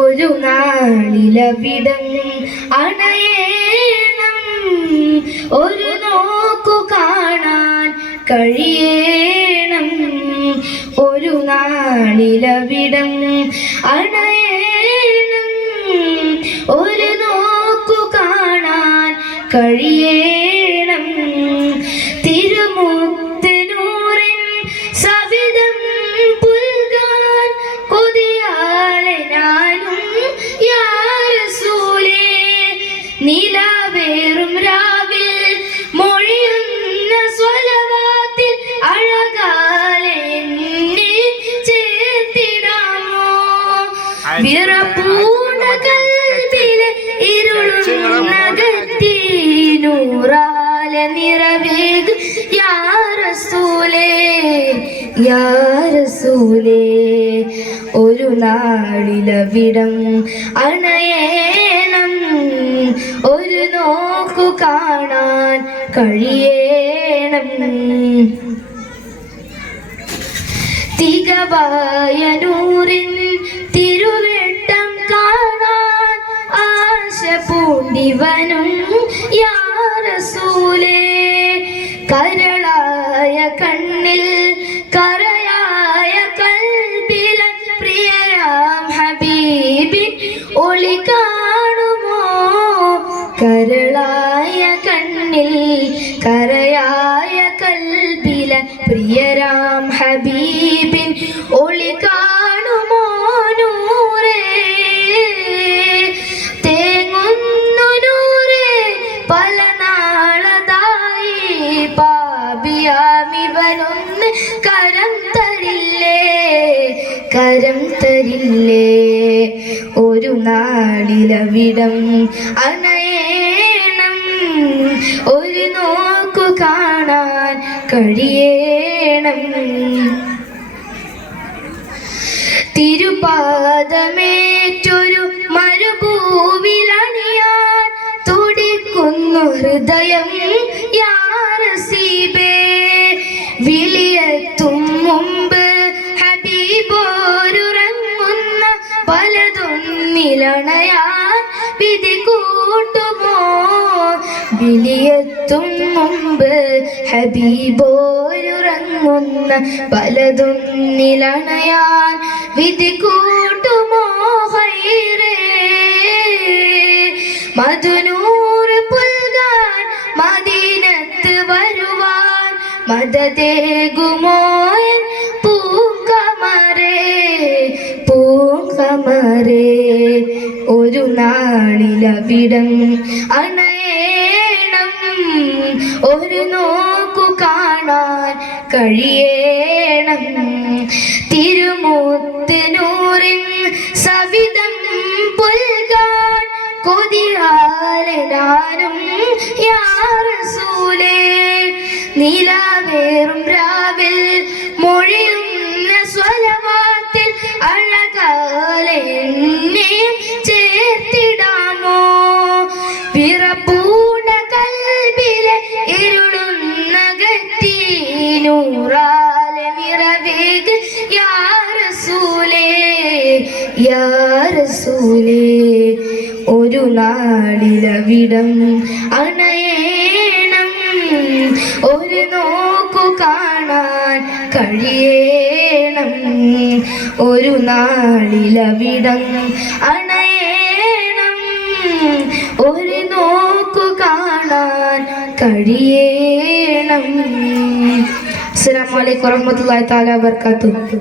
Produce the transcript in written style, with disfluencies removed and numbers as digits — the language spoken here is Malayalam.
ഒരു നാളിലവിടം അണയേണം, ഒരു നോക്കു കാണാൻ കഴിയേണം. ഒരു നാളിലവിടം അണയേണം, ഒരു നോക്കു കാണാൻ കഴിയേണം. തിരുമുത്തനൂറിൻ സവിധം പുൽകാൻ കൊതിയാലെ ഞാനും യാ റസൂലേ. നിലാവേറും രാവിൽ മൊഴിയുന്ന സ്വലവാത്തിൽ അഴകാലെ എന്നെ ചേർത്തിടാമോ? വിറപ്പൂണ കൽബിലെ ഇരുളുന്നകറ്റി നൂറാലെ നിറവേക് യാ റസൂലേ, യാ റസൂലേ. ഒരു നാളിലവിടം അണയേണം, ഒരു നോക്കു കാണാൻ കഴിയേണം. തികവായ നൂറിൻ തിരുവെട്ടം കാണാൻ ആശ പൂണ്ടിവനും യാ റസൂലേ. കരളായ കണ്ണിൽ കരയായ കൽബിൽ പ്രിയരാം ഹബീബിൻ ഒളി കാണുമോ? കരളായ കണ്ണിൽ കരയായ കൽബിൽ പ്രിയരാം ഹബീബിൻ ഒളി കാണുമോ? നൂറേ തേങ്ങുന്നു നൂറേ പല നാളതായി, പാപിയാമിവനൊന്ന് കരം തരില്ലേ, കരം തരില്ലേ. ഒരു നാളിലവിടം അണയേണം, ഒരു നോക്കു കാണാൻ കഴിയേണം. തിരുപാദമേറ്റൊരു മരുഭൂവിലണിയാൻ തുടിക്കുന്നു ഹൃദയം യാ റസീബേ. വിളിയെത്തും മുമ്പ് ഹബീബോരുറങ്ങുന്ന പലതൊന്നിലണയാൻ വിധി കൂട്ടുമോ? വിളിയെത്തും മുമ്പ് ഹബീബോരുറങ്ങുന്ന പലതൊന്നിലണയാൻ വിധി കൂട്ടുമോ? ഹൈറേ മധുനൂറ് പുൽകാൻ മദീനത്ത് വരുവാൻ മദദേകുമോ എൻ പൂങ്കമരേ, പൂങ്കമരേ. ഒരു നാളിലവിടം അണയേണം, ഒരു നോക്കു കാണാൻ കഴിയേണം. തിരുമുത്തനൂറിൻ സവിധം പുൽകാൻ കൊതിയാലെ ഞാനും യാ റസൂലേ. നിലാവേറും രാവിൽ മൊഴിയുന്ന സ്വലവാത്തിൽ അഴകാലെ എന്നെ ചേർത്തിടാമോ? വിറപ്പൂണ കൽബിലെ ഇരുളുന്നകറ്റി നൂറാലെ നിറവേക് യാ റസൂലേ, യാ റസൂലേ. ഒരു നാളിലവിടം അണയേണം, ഒരു നോക്കു കാണാൻ കഴിയേണം. ഒരു നാളിലവിടം അണയേണം, ഒരു നോക്കു കാണാൻ കഴിയേണം. അസ്സലാമു അലൈക്കും വറഹ്മത്തുള്ളാഹി തആല വബറകാതുഹു.